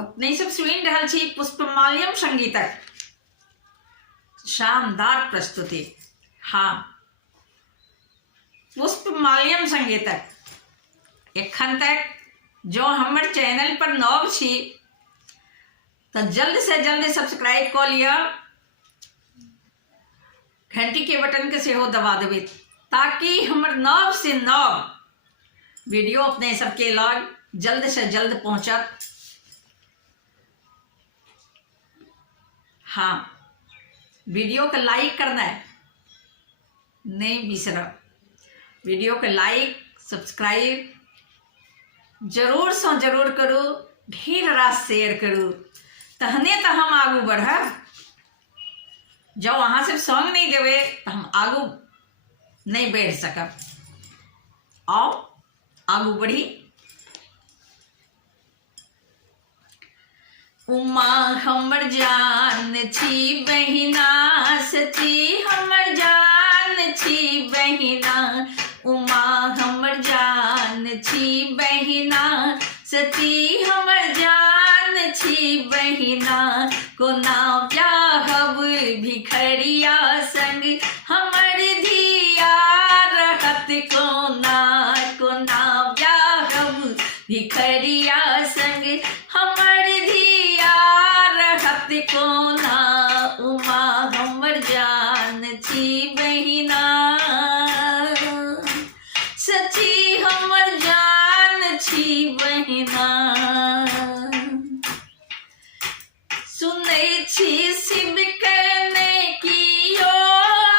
अपने सब सुनि रहल छी पुष्पमाल्यम संगीतक शानदार प्रस्तुति। हाँ, पुष्पमाल्यम संगीतक एखन तक जो हमर चैनल पर नव छी तो जल्द से जल्द सब्सक्राइब कऽ लिअ, घंटी के बटन के सेहो दबा देबै ताकि हमर नव से नव वीडियो अपने सबके लग जल्द से जल्द पहुंचत। हाँ, वीडियो को लाइक करना है नहीं बिसरब। वीडियो को लाइक सब्सक्राइब जरूर से जरूर करू, ढेर रास शेयर करू, तहने तो हम आगू बढ़ब। जब अहाँ सब संग नहीं देवे तो हम आगू नहीं बढ़ सकब। आओ आगू बढ़ी। उमा हमर जान छी बहिना, सची हमर जान छी बहिना। उमा हमर जान छी बहिना, सची हमर जान छी बहिना। कोना ब्याहब भिखरिया संग हमर धिया रहत कोना। कोना ब्याहब भिखरिया संग हमर धिया रहत कोना। उमा हमर जान छी बहिना, सची हमर जान छी बहिना। सुनै छी शिव कने कियो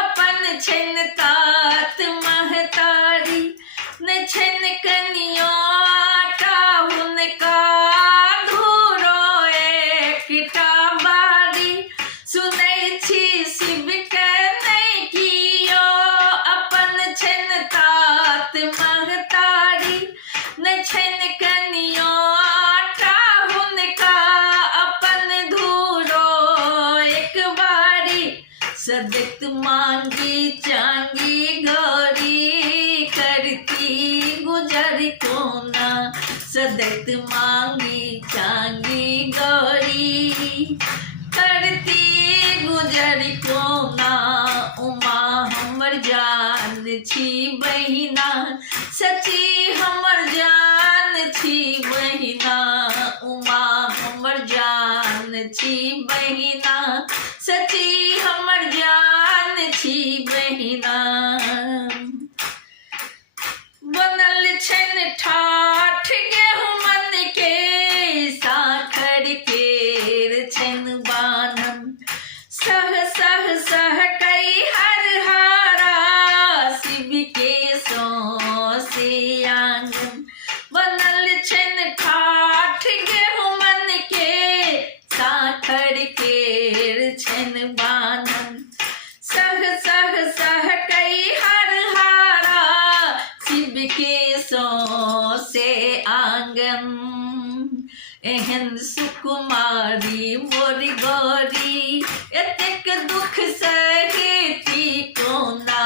अपन छन तात महतारी। न छन कनियो आटा हुनका धुरो एकटा बारी। सुनै छी शिव कने कियो अपन छन तात महतारी। न छन कनियो आटा हुनका अपन धुरो एक बारी। सदत मांगी चांगी गौरी करती गुजर कोना। सदत मांगी चांगी गौरी करती गुजर कोना। उमा हमर जान छी बहिना, सची हमर जान छी बहिना। उमा हमर जान छी बहिना, सची हमर जान छी बहिना। बनल छन ठाठ गेहूँमन के साखर केर छन बान्हन। सह सह सह कई हर हारा शिव के सौंसे आंगन। बनल छन ठाठ गेहूँमन के साखर केर छन बान्हन। सह सह सह कई हर हारा शिव के सौंसे आंगन। एहन सुकुमारी मोर गौरी एतेक दुख सहेती कोना।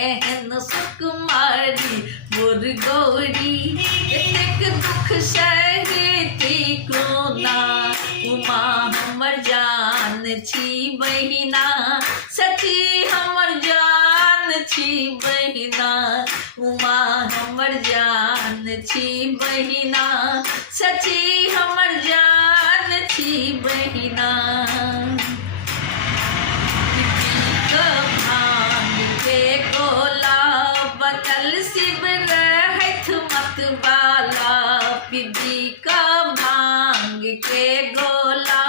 एहन सुकुमारी मोर गौरी एतेक दुख सहेती कोना। उमा हमर जान छी बहिना, सची हमर जान छी बहिना। उमा हमर जान छी बहिना, सची हमर जान छी बहिना। भांग के गोला बदल शिव रहत मतवाला। पीदी का भांग के गोला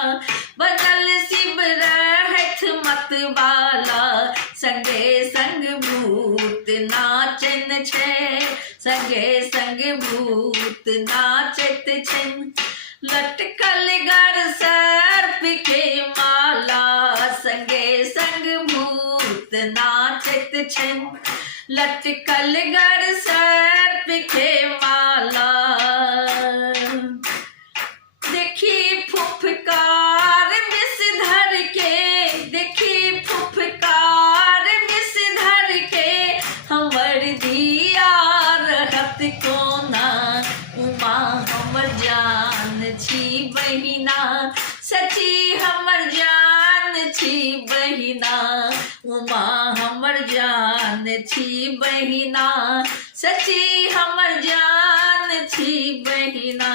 बदल शिव रहत मतवाला। संगे संग भूत नाचन छै, संगे संग भूत नाचत छन। लटकल गर सर्प के माला, संगे संग भूत नाचत छन। लटकल गर सर्प के माला। देखी फुफकार विषधर के, देखी फुफकार विषधर के हमर धिया रहत कोना। उमा हमर जान छी बहिना, सची हमर जान छी बहिना, उमा हमर जान छी बहिना, सची हमर जान छी बहिना।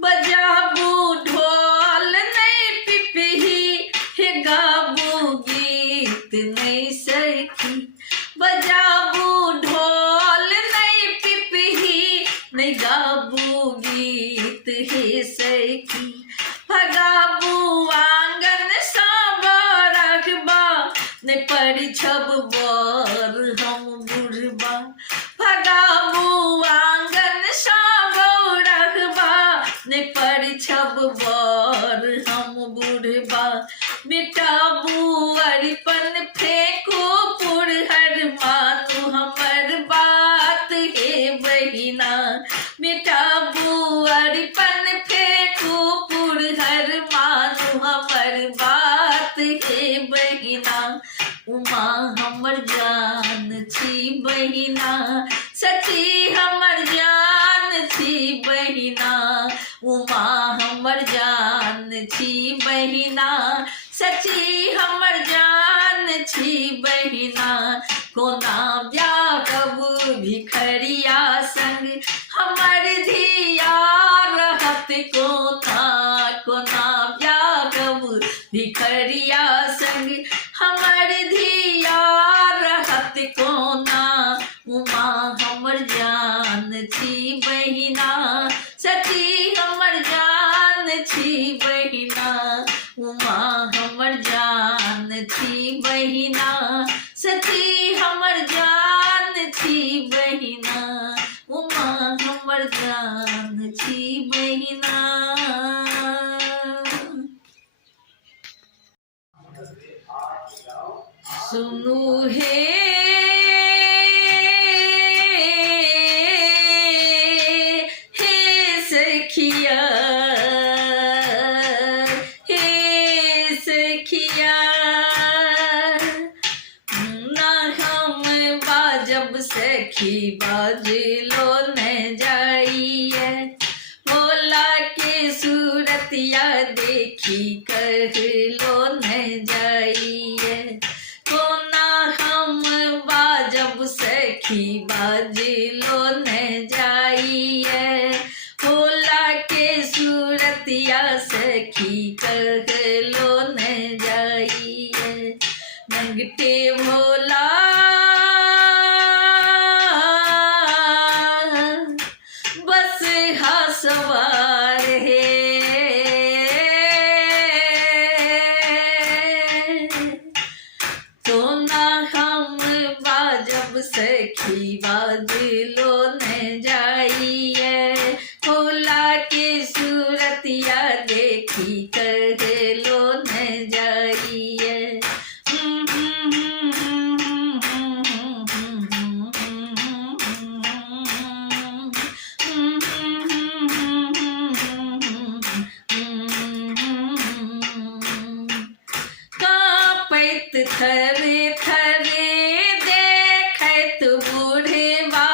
बजाबू ढोल नहीं पिपही, हे गाबू गीत नहीं सखी, बजाबू ढोल नहीं पिपही, नहीं गाबू गीत हे सखी। भगाबू आंगन सा बरखबा, नहीं परिछब बर हम बुढ़बा, भगाबू आंगन सा बरखबा, नहीं परिछब बर हम बुढ़बा। मिटाबू अरिपन फेंको पुरहर, मानू हमर बात हे बहिना, मिटाबू अरिपन फेंको पुरहर, मानू हमर बात हे बहिना। उमा हमर जान छी बहिना, सची हमर जान छी बहिना, उमा हमर जान छी बहिना, सची हमर जान छी बहिना। कोना ब्याहब भिखरिया संग, हमर धिया रहत कोना, कोना ब्याहब भिखरिया संग, हमर धिया रहत कोना। उमा हमर जान छी बहिना, सची हमर जान छी बहिना, उमा हमर जान छी बहिना, सची हमर जान छी बहिना, उमा हमर जान छी बहिना। सुनू हे सखिया, हे सखिया, ना हम बाजब सखी बाजलो न जाइए, भोला के सूरतिया देखी कहलो न जाइए। कोना हम बाजब सखी बाजलो न जाइए, भोला के सूरतिया सखी कहलो न जाइए। मंगते भोला बस हा सवार है, तो ना हम बाजब सखी बाजलो न जाइए, भोला के सूरतिया देखी कहलो न जाइए। कांपैत थरे थरे देखैत बूढ़बा,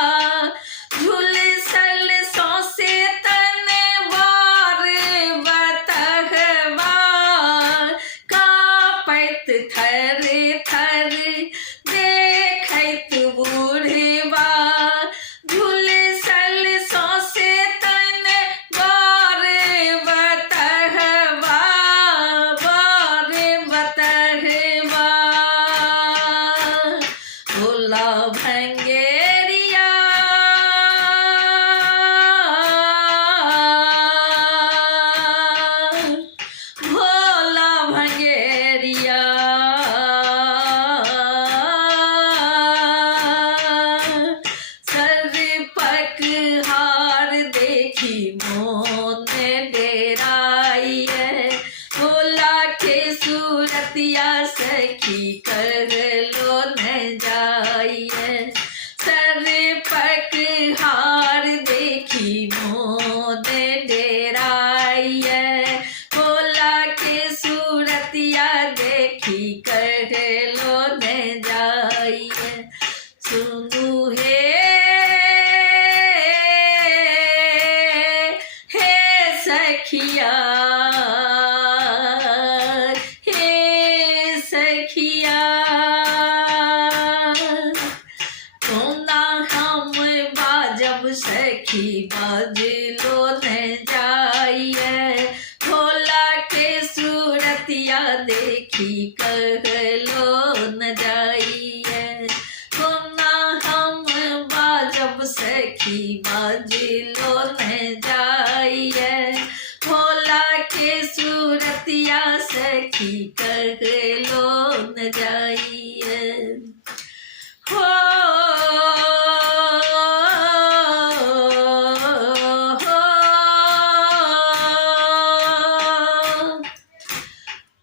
झुलसल सौंसे तन बार बतहबा। कांपैत थरे थरे देखैत बूढ़बा, झुलसल सौंसे तन बार बतहबा, बार बतहबा। सखिया, हे सखिया, कोना हम बाजब सखी बाजलो न जाइए, भोला के सूरतिया देखी कहलो न जाइए, कोना हम बाजब सखी बाजलो न जाइए, भोला के सूरतिया सखी कहलो न जाइए। हो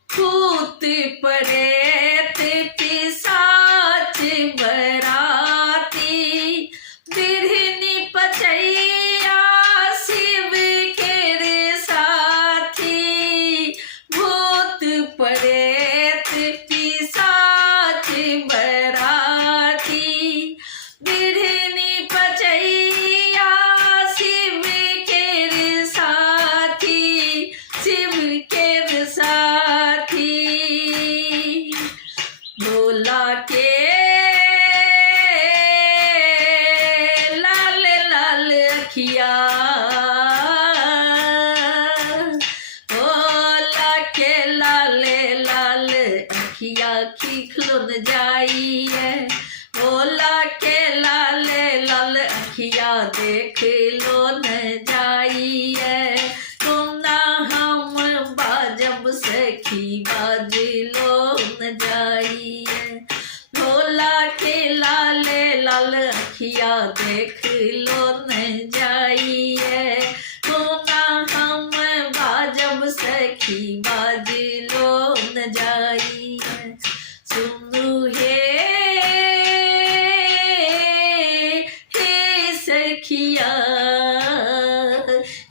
भूत प्रेत पिशाच बराती, बिरहनी पचैया शिव के रे साथी, भूत प्रेत पिशाच बराती, बिरहनी पचैया शिव के रे साथी, शिव के रे साथी, भोला के लाल लाल अखिया, भोला के लाल लाल अखिया खिखलो न जाइए, भोला के लाल लाल अखिया देख लो न जाइए, कोना हम बाजब सखी बाजलो न जाइए, भोला के लाल लाल अखिया देख लो न जाइए, कोना हम बाजब सखी बाजलो न जाइए। सुनु हे सखिया,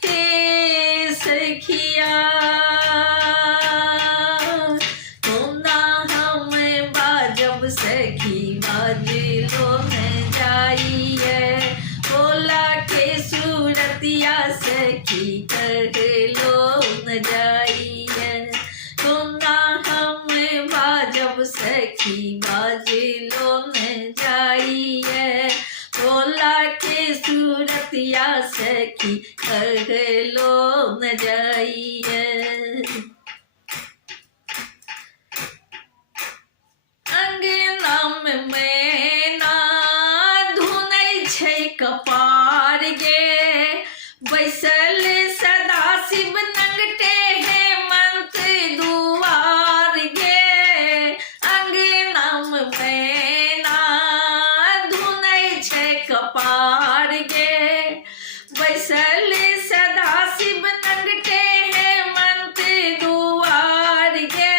हे सखिया, कोना हम बाजब सखी बाजलो न जाइए, भोला के सूरतिया सखी कहलो न जाइए, कोना हम बाजब सखी बाजलो न जाइए, भोला के सूरतिया सखी कहलो न जाइए। अंगना में मैना धुनै छै कपार गे, बैसल सदा शिव नंगटे हेमंत दुआर गे, अंगना में मैना धुनै छै कपार गे, बैसल सदा शिव नंगटे हेमंत दुआर गे,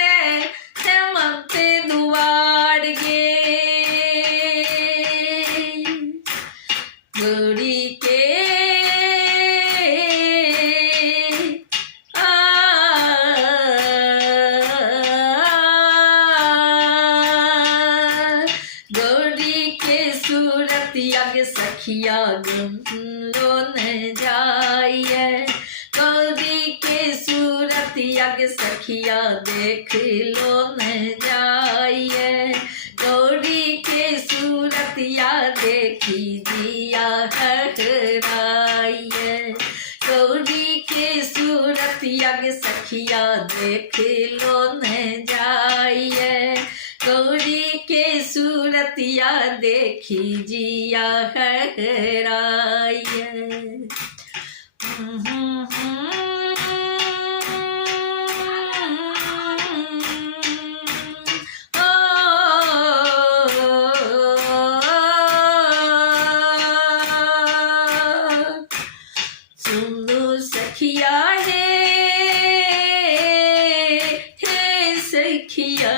हेमंत दुआर गे, गौरी के गौरी के सूरतिया के सखिया गलो न जाइए, गौरी के सूरतिया के सखिया देख लो न जाइए, गौरी के सूरतिया देखी दिया हराइए, गौरी के सूरतिया के सखिया देख लो न जाइए, गौरी के सूरतिया देखी जिया हराइए। सुनो सखिया हे सखिया,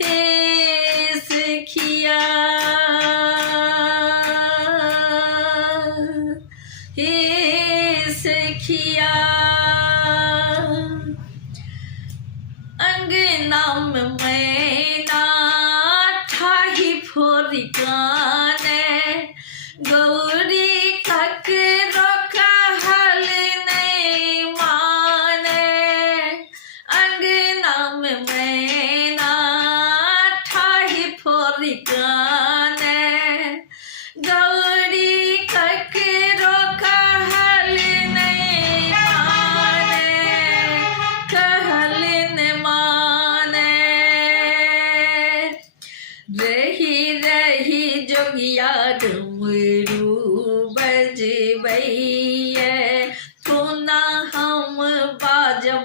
हे सखिया, हे सखिया, अंगना में मैना ठाही फोरी काने, गौरी तक रोका हल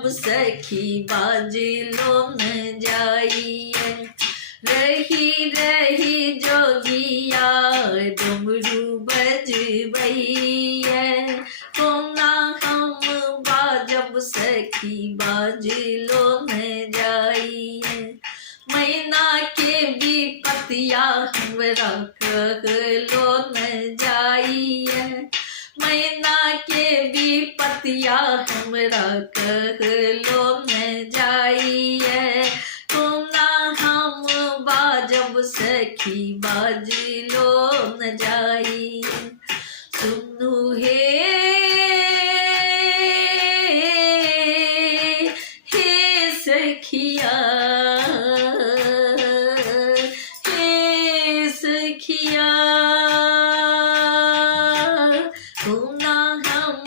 जब सखी बाजलो न जाइए। रही रही जोगिया डमरू बजबैया, कोना हम बाजब सखी बाजलो न जाइए। मैना के विपतिया हमरा कहलो न जाइए। मैना के विपतिया हमरा कहलो न जाइए। कोना हम बाजब सखी बाजलो न जाइए। सुनु हे सखिया, हे सखिया, कोना हम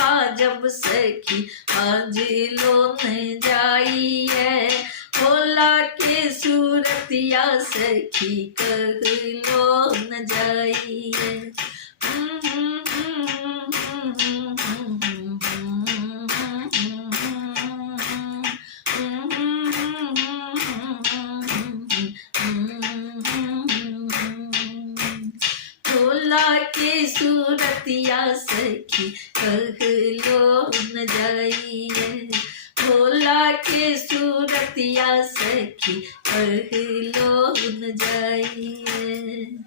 बाजब सखी बाजलो न जाइए। भोला के सूरतिया सखी कहलो न जाइए। भोला के सूरतिया सखी कहलो न जाइए। भोला के सूरतिया सखी कहलो न जाइए।